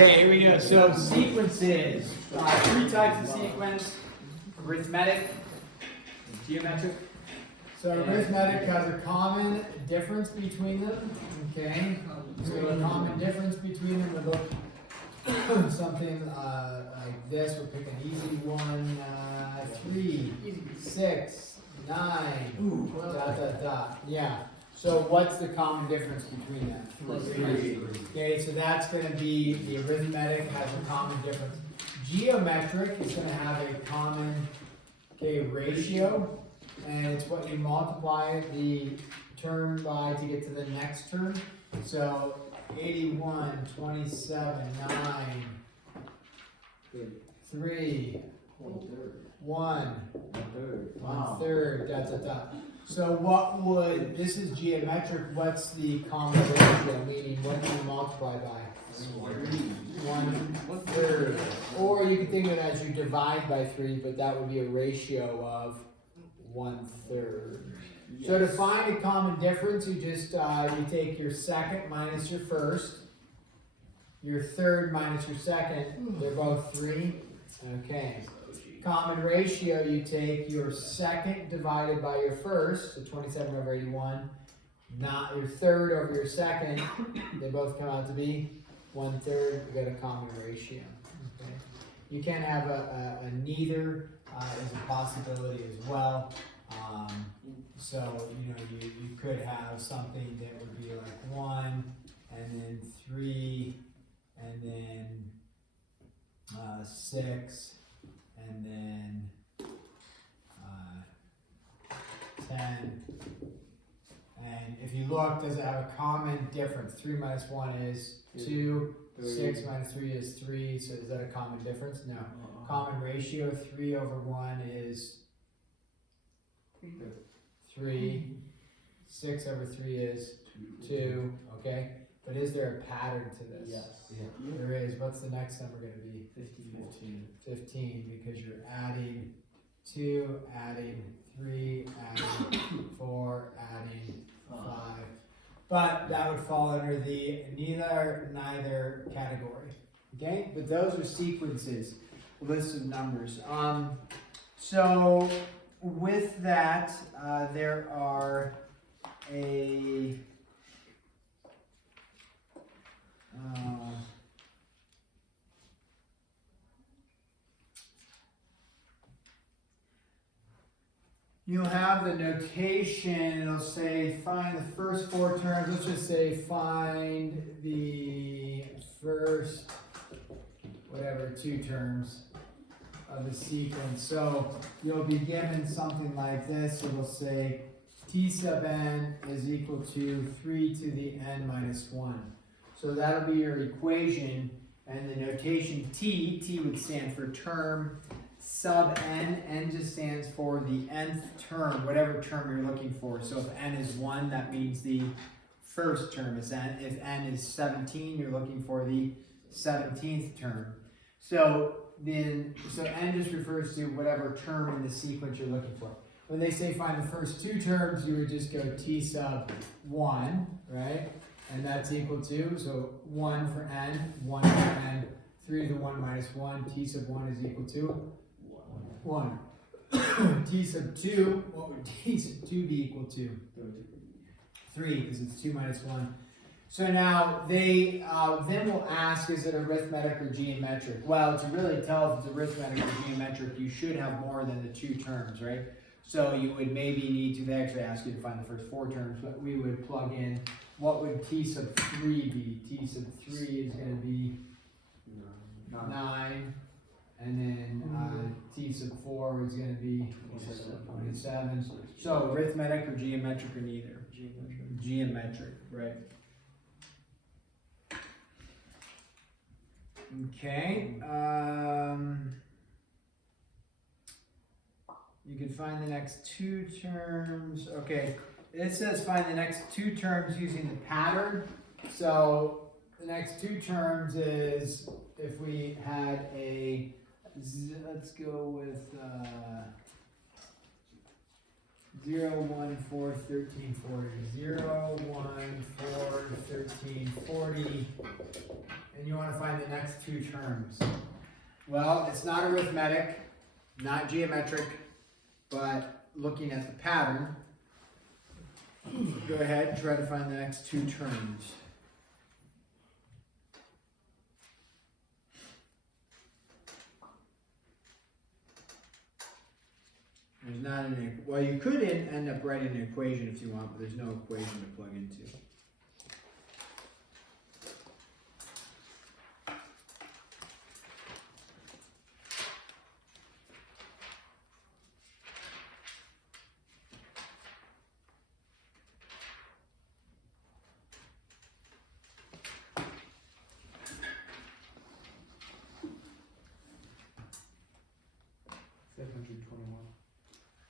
Okay, here we go. So sequences. Three types of sequence: arithmetic, geometric. So arithmetic has a common difference between them. Okay. So a common difference between them would look something like this. We'll pick an easy one. 3, 6, 9. Dot dot dot. Yeah. So what's the common difference between them? 3. Okay, so that's going to be the arithmetic has a common difference. Geometric is going to have a common ratio, and it's what you multiply the term by to get to the next term. So 81, 27, 9, 3, 1, 1/3, dot dot dot. So what would, this is geometric, what's the common ratio, meaning what do you multiply by? 1/3. Or you can think of it as you divide by 3, but that would be a ratio of 1/3. Yes. So to find a common difference, you just, you take your second minus your first, your third minus your second, they're both 3, okay. Common ratio, you take your second divided by your first, so 27 over 81, not your third over your second, they both come out to be 1/3, you get a common ratio. Okay. You can have a neither is a possibility as well. So, you could have something that would be like 1, and then 3, and then 6, and then 10. And if you look, does it have a common difference? 3 minus 1 is 2, 6 minus 3 is 3, so is that a common difference? No. Common ratio, 3 over 1 is 3, 6 over 3 is 2, okay? But is there a pattern to this? Yes. Yeah. There is. What's the next number going to be? 15, because you're adding 2, adding 3, adding 4, adding 5. But that would fall under the neither category. Okay? But those are sequences, lists of numbers. So with that, there are you'll have the notation, it'll say find the first 4 terms. Let's just say find the first, 2 terms of the sequence. So you'll be given something like this. It'll say t sub n is equal to 3 to the n minus 1. So that'll be your equation, and the notation t would stand for term, sub n just stands for the nth term, whatever term you're looking for. So if n is 1, that means the first term is n. If n is 17, you're looking for the 17th term. So n just refers to whatever term in the sequence you're looking for. When they say find the first 2 terms, you would just go t sub 1, right? And that's equal to, so 1 for n, 1 for n, 3 to the 1 minus 1, t sub 1 is equal to 1. T sub 2, what would t sub 2 be equal to? 3, because it's 2 minus 1. So now they then will ask, is it arithmetic or geometric? Well, to really tell if it's arithmetic or geometric, you should have more than the 2 terms, right? So you would maybe need to, they actually ask you to find the first 4 terms, but we would plug in, what would t sub 3 be? T sub 3 is going to be 9. And then t sub 4 is going to be 27. So arithmetic or geometric or neither? Geometric, right. Okay. You can find the next 2 terms. Okay. It says find the next 2 terms using the pattern. So the next 2 terms is if we had let's go with 0, 1, 4, 13, 40. 0, 1, 4, 13, 40. And you want to find the next two terms. Well, it's not arithmetic, not geometric, but looking at the pattern, go ahead and try to find the next two terms. There's not an, well, you could end up writing an equation if you want, but there's no equation to plug into.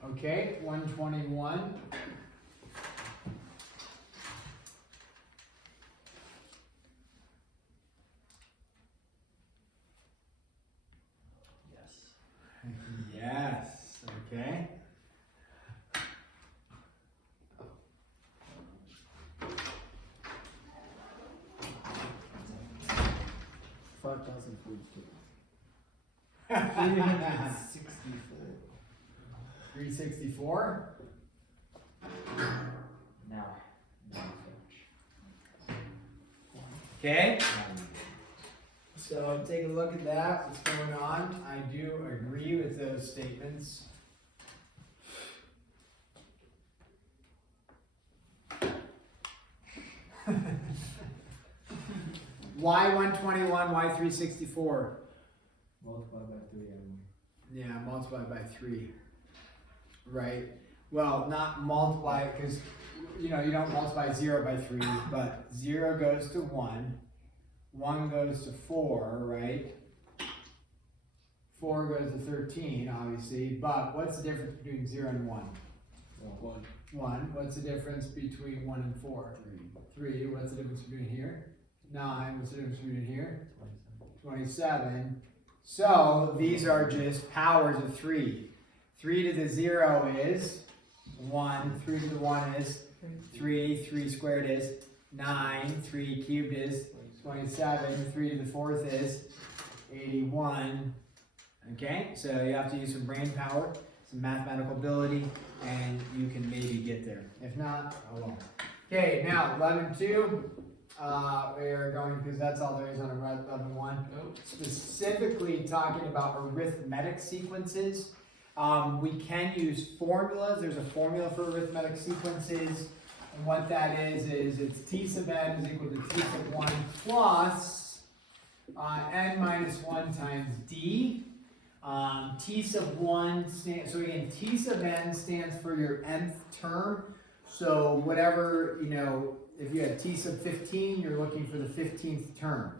Okay, 121. Yes. Yes, okay. $5,042. 364. Now. Okay. So take a look at that, what's going on. I do agree with those statements. Why 121, why 364? Multiply by 3 and Yeah, multiply by 3. Right. Well, not multiply, because you don't multiply 0 by 3, but 0 goes to 1, 1 goes to 4, right? 4 goes to 13, obviously, but what's the difference between 0 and 1? 1. 1. What's the difference between 1 and 4? 3. What's the difference between here? 9. What's the difference between here? 27. So these are just powers of 3. 3 to the 0 is 1. 3 to the 1 is 3. 3 squared is 9. 3 cubed is 27. 3 to the 4th is 81. Okay, so you have to use some brain power, some mathematical ability, and you can maybe get there. If not, oh well. Okay, now 11.2. We are going, because that's all there is on 11.1. Nope. Specifically talking about arithmetic sequences. We can use formulas. There's a formula for arithmetic sequences. And what that is it's t sub n is equal to t sub 1 plus n minus 1 times d. T sub 1 stands, so again, t sub n stands for your nth term. So whatever, if you had t sub 15, you're looking for the 15th term.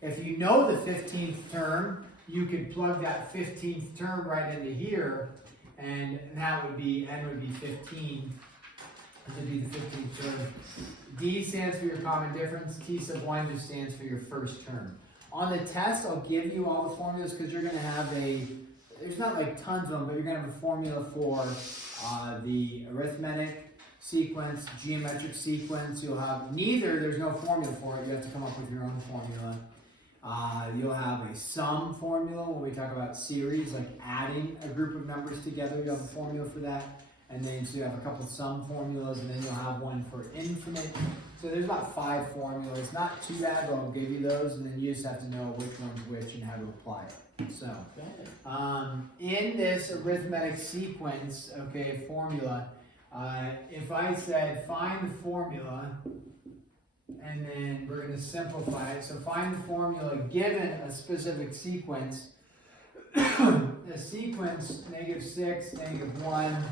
If you know the 15th term, you could plug that 15th term right into here, and that would be, n would be 15, to be the 15th term. D stands for your common difference, t sub 1 just stands for your first term. On the test, I'll give you all the formulas because you're going to have there's not like tons of them, but you're going to have a formula for the arithmetic sequence, geometric sequence. You'll have there's no formula for it, you have to come up with your own formula. You'll have a sum formula when we talk about series, like adding a group of numbers together, you'll have a formula for that. And then so you have a couple of sum formulas, and then you'll have one for infinite. So there's about 5 formulas, not too bad, but I'll give you those, and then you just have to know which one's which and how to apply it. So, in this arithmetic sequence, formula, if I said find the formula, and then we're going to simplify it. So find the formula given a specific sequence. The sequence -6, -1,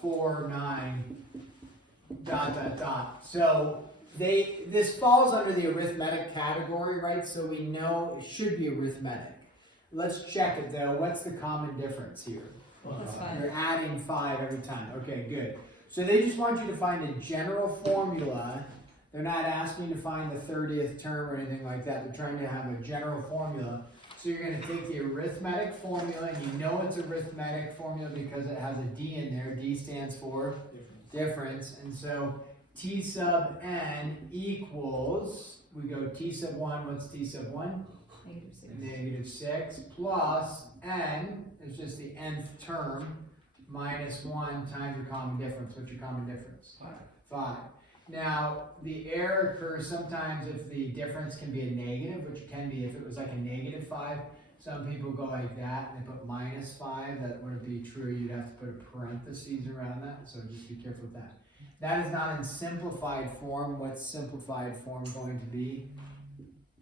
4, 9, ... So this falls under the arithmetic category, right? So we know it should be arithmetic. Let's check it though. What's the common difference here? You're adding 5 every time. Okay, good. So they just want you to find a general formula. They're not asking you to find the 30th term or anything like that. They're trying to have a general formula. So you're going to take the arithmetic formula, and you know it's arithmetic formula because it has a D in there. D stands for difference. And so T sub n equals, we go T sub 1, what's T sub 1? -6 plus n is just the nth term minus 1 times your common difference. What's your common difference? 5. Now, the error occurs sometimes if the difference can be a negative, which it can be if it was like a -5. Some people go like that and they put -5. That wouldn't be true. You'd have to put a parentheses around that, so just be careful with that. That is not in simplified form. What's simplified form going to be?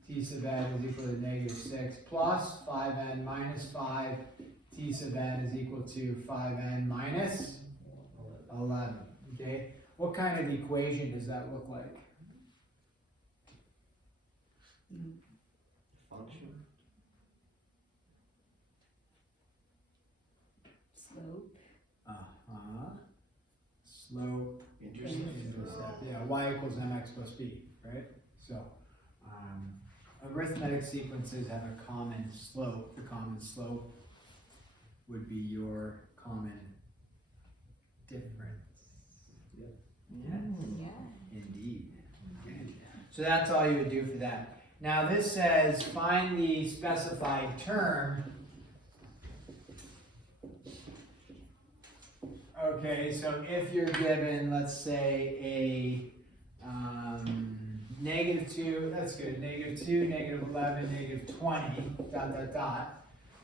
T sub n is equal to -6 plus 5n minus 5. T sub n is equal to 5n minus 11. Okay? What kind of equation does that look like? Function. Slope. Slope. Intercept. Yeah, y equals mx plus b, right? So, arithmetic sequences have a common slope. The common slope would be your common difference. Yeah. Indeed. Okay. So that's all you would do for that. Now this says find the specified term. Okay, so if you're given, let's say, a -2, that's good, -2, -11, -20, ...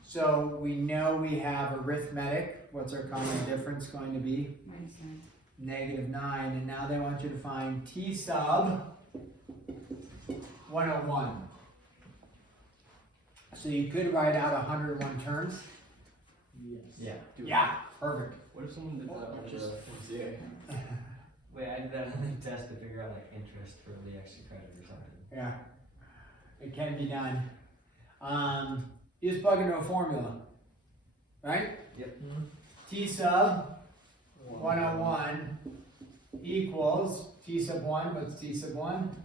So we know we have arithmetic. What's our common difference going to be? -9, and now they want you to find T sub 101. So you could write out 101 terms. Yes. Yeah. Yeah, perfect. What if someone did that on Just the MCA. Wait, I did that on the test to figure out like interest for the extra credit or something. Yeah, it can be done. You just plug into a formula, right? Yep. T sub 101 equals T sub 1, what's T sub 1?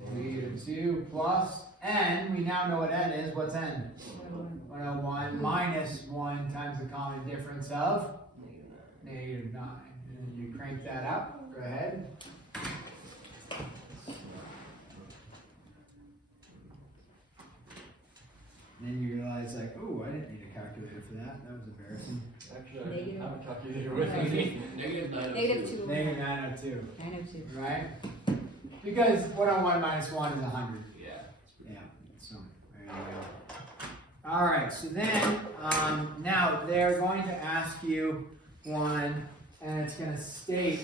-2 plus n, we now know what n is, what's n? 101 minus 1 times the common difference of -9. And then you crank that out, go ahead. And then you realize like, ooh, I didn't need a calculator for that, that was embarrassing. Actually, Negative. I have a calculator with me. -2. -902, 902. right? Because 101 minus 1 is 100. Yeah. Yeah, so there you go. All right, so then now they're going to ask you one, and it's going to state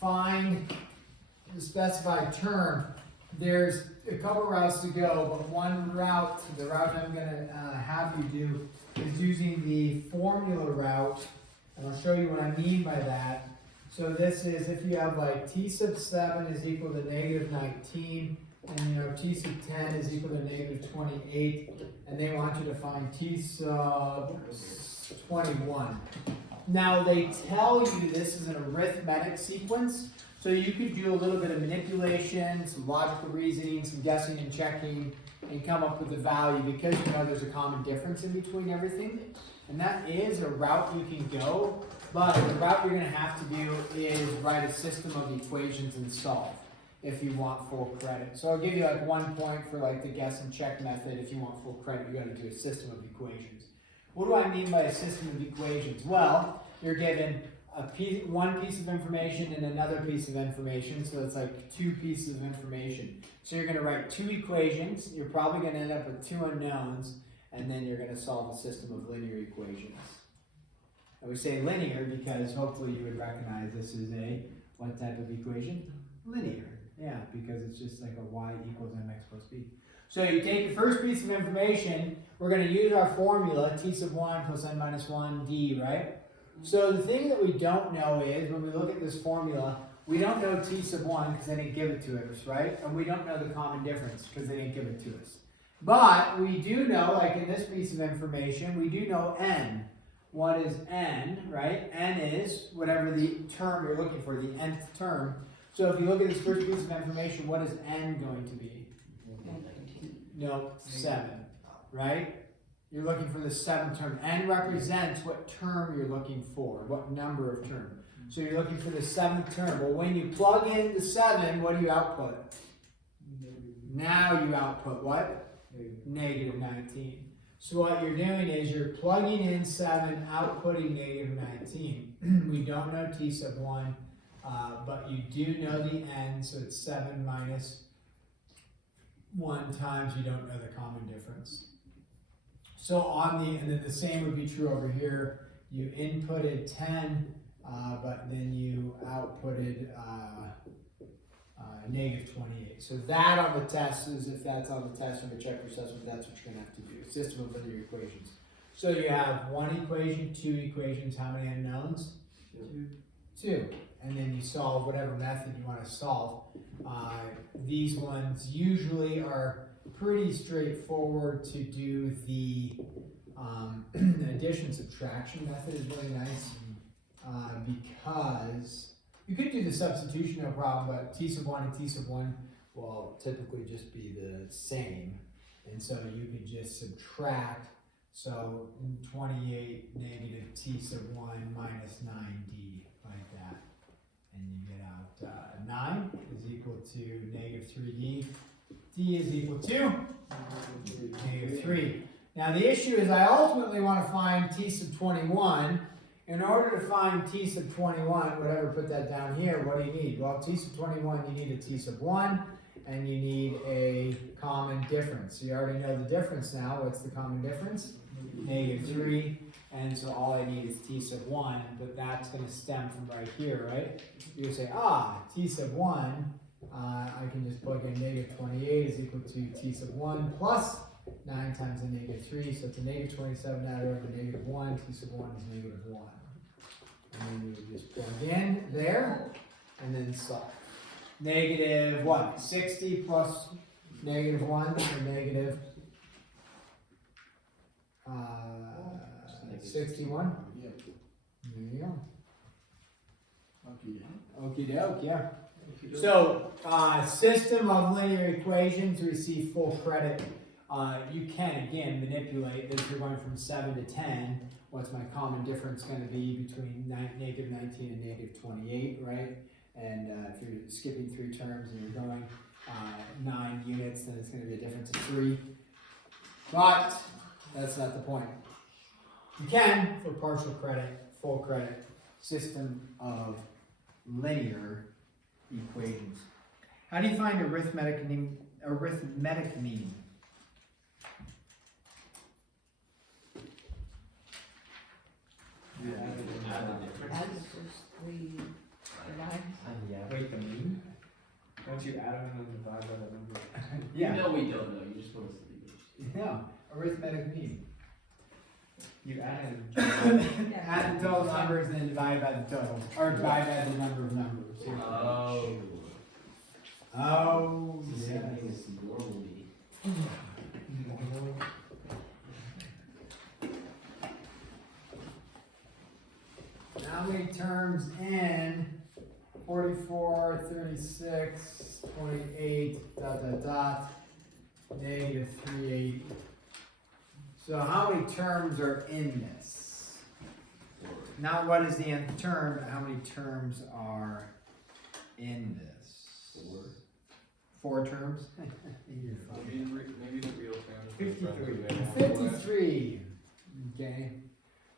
find the specified term. There's a couple routes to go, but one route, the route I'm going to have you do, is using the formula route, and I'll show you what I mean by that. So this is if you have like T sub 7 is equal to -19, and you know T sub 10 is equal to -28, and they want you to find T sub 21. Now they tell you this is an arithmetic sequence, so you could do a little bit of manipulation, some logical reasoning, some guessing and checking, and come up with a value because you know there's a common difference in between everything. And that is a route you can go, but the route you're going to have to do is write a system of equations and solve if you want full credit. So I'll give you like 1 point for like the guess and check method. If you want full credit, you got to do a system of equations. What do I mean by a system of equations? Well, you're given one piece of information and another piece of information, so it's like 2 pieces of information. So you're going to write 2 equations. You're probably going to end up with 2 unknowns, and then you're going to solve a system of linear equations. And we say linear because hopefully you would recognize this is a what type of equation? Linear. Yeah, because it's just like a y equals mx plus b. So you take the first piece of information, we're going to use our formula, T sub 1 plus n minus 1 d, right? So the thing that we don't know is, when we look at this formula, we don't know T sub 1 because they didn't give it to us, right? And we don't know the common difference because they didn't give it to us. But we do know, like in this piece of information, we do know n. What is n, right? N is whatever the term you're looking for, the nth term. So if you look at this first piece of information, what is n going to be? No, 7, right? You're looking for the seventh term. N represents what term you're looking for, what number of term. So you're looking for the seventh term. Well, when you plug in the 7, what do you output? Now you output what? Negative 19. So what you're doing is you're plugging in 7, outputting negative 19. We don't know t sub 1, but you do know the n, so it's 7 minus 1 times you don't know the common difference. So and then the same would be true over here. You inputted 10, but then you outputted negative 28. So that on the test is, if that's on the test of a checker assessment, that's what you're going to have to do. System of linear equations. So you have 1 equation, 2 equations, how many unknowns? 2. And then you solve whatever method you want to solve. These ones usually are pretty straightforward to do. The addition subtraction method is really nice because you could do the substitution, no problem, but t sub 1 and t sub 1 will typically just be the same. And so you could just subtract, so 28 negative t sub 1 minus 9d, like that. And you get out 9 is equal to negative 3d. D is equal to negative 3. Now the issue is I ultimately want to find t sub 21. In order to find t sub 21, whatever, put that down here, what do you need? Well, t sub 21, you need a t sub 1, and you need a common difference. So you already know the difference now. What's the common difference? Negative 3. And so all I need is t sub 1, but that's going to stem from right here, right? You say, t sub 1, I can just plug in negative 28 is equal to t sub 1 plus 9 times a negative 3, so it's a negative 27 out over negative 1, t sub 1 is negative 1. And then you just plug in there, and then solve. Negative what? 60 plus negative 1, or negative 61? There you go. Okie doke, yeah. So, system of linear equations receive full credit. You can, again, manipulate this. You're going from 7 to 10. What's my common difference going to be between negative 19 and negative 28, right? And if you're skipping 3 terms and you're going 9 units, then it's going to be a difference of 3. But that's not the point. You can, for partial credit, full credit, system of linear equations. How do you find arithmetic mean? Add the first 3 divides. Wait, the mean? Don't you add them and then divide by the number? You know we don't know, you just want us to be good. No, arithmetic mean. You add in. Add the total numbers and then divide by the total, or divide by the number of numbers. Oh. Oh, It's the yeah. same thing as normally. How many terms in 44, 36, 28, negative 380. So how many terms are in this? Not what is the nth term, but how many terms are in this? 4 terms? You're fine. Maybe the real terms. 53. 53. Okay.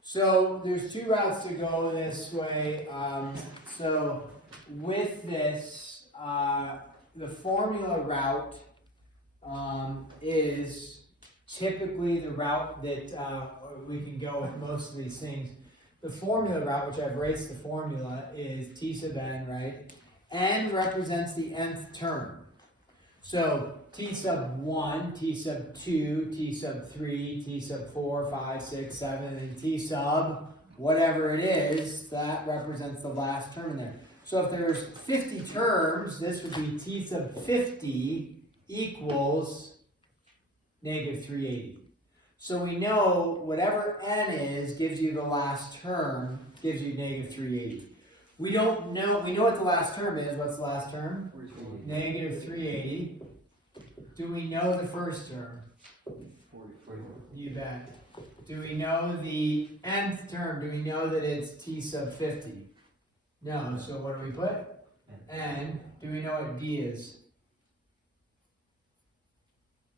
So there's 2 routes to go this way. So with this, the formula route is typically the route that we can go with most of these things. The formula route, which I've erased the formula, is t sub n, right? N represents the nth term. So t sub 1, t sub 2, t sub 3, t sub 4, 5, 6, 7, and t sub whatever it is, that represents the last term in there. So if there's 50 terms, this would be t sub 50 equals negative 380. So we know whatever n is gives you the last term, gives you negative 380. We don't know, we know what the last term is. What's the last term? Negative 380. Do we know the first term? 44. You bet. Do we know the nth term? Do we know that it's t sub 50? No, so what do we put? N. Do we know what d is?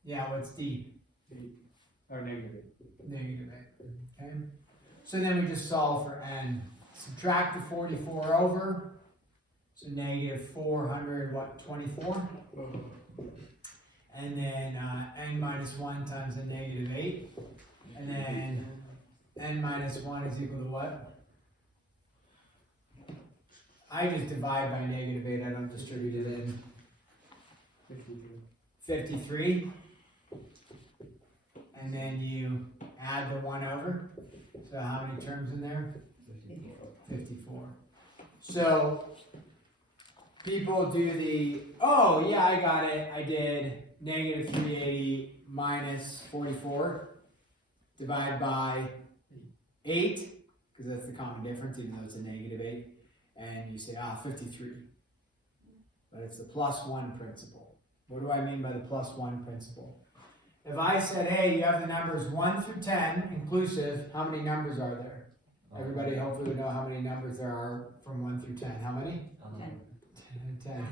Yeah, what's d? Or negative. Negative 8. Okay. So then we just solve for n. Subtract the 44 over. So negative 424. And then n minus 1 times the negative 8. And then n minus 1 is equal to what? I just divide by negative 8. I don't distribute it in. 53. And then you add the 1 over. So how many terms in there? 54. So people do the, oh yeah, I got it. I did negative 380 minus 44. Divide by 8, because that's the common difference, even though it's a negative 8. And you say, 53. But it's the plus 1 principle. What do I mean by the plus 1 principle? If I said, hey, you have the numbers 1 through 10, inclusive, how many numbers are there? Everybody hopefully would know how many numbers there are from 1 through 10. How many? 10.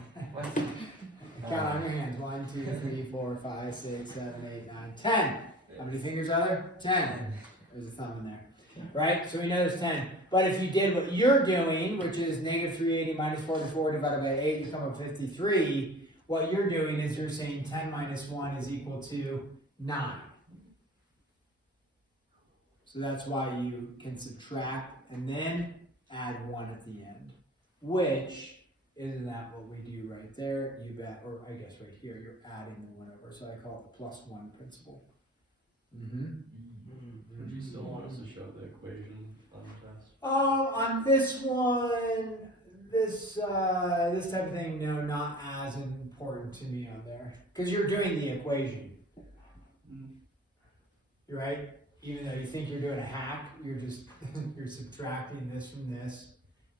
Count on your hands. 1, 2, 3, 4, 5, 6, 7, 8, 9, 10. How many fingers are there? 10. There's a thumb in there. Right? So we know there's 10. But if you did what you're doing, which is negative 380 minus 44 divided by 8, you come up with 53. What you're doing is you're saying 10 minus 1 is equal to 9. So that's why you can subtract and then add 1 at the end. Which, isn't that what we do right there? You bet. Or I guess right here, you're adding the 1 over. So I call it the plus 1 principle. Would you still want us to show the equation on the test? On this one, this type of thing, no, not as important to me on there. Because you're doing the equation. You're right? Even though you think you're doing a hack, you're just, you're subtracting this from this,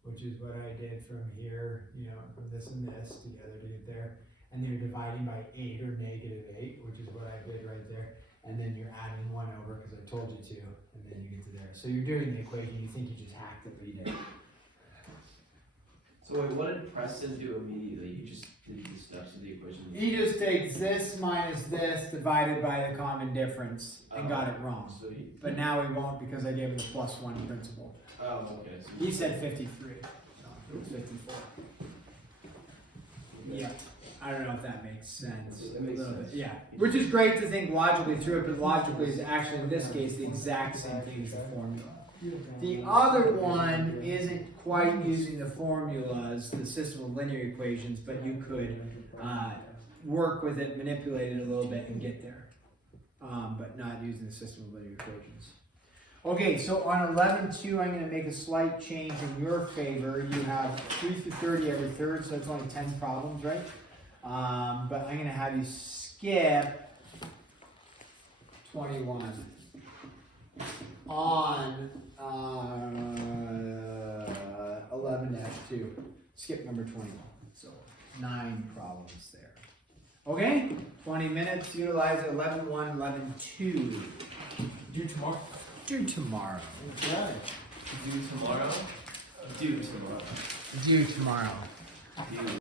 which is what I did from here, you know, from this and this together to get there. And then you're dividing by 8 or negative 8, which is what I did right there. And then you're adding 1 over because I told you to, and then you get to there. So you're doing the equation, you think you just hacked it, but you didn't. So wait, what did Preston do immediately? He just did the steps of the equation. He just takes this minus this divided by the common difference and got it wrong. So But now he won't because I gave him the plus 1 principle. oh, okay. So He said 53, so it was 54. Yeah, I don't know if that makes sense. That makes A little sense. bit, yeah. Which is great to think logically through it, but logically is actually in this case the exact same thing as the formula. The other one isn't quite using the formulas, the system of linear equations, but you could work with it, manipulate it a little bit, and get there. But not using the system of linear equations. Okay, so on 11.2, I'm going to make a slight change in your favor. You have 3 through 30 every third, so it's only 10 problems, right? But I'm going to have you skip 21 on 11-2. Skip number 21. So 9 problems there. Okay, 20 minutes. Utilize 11.1, 11.2. do tomorrow. Do tomorrow. Okay. Do tomorrow. Do tomorrow. Do tomorrow. Do.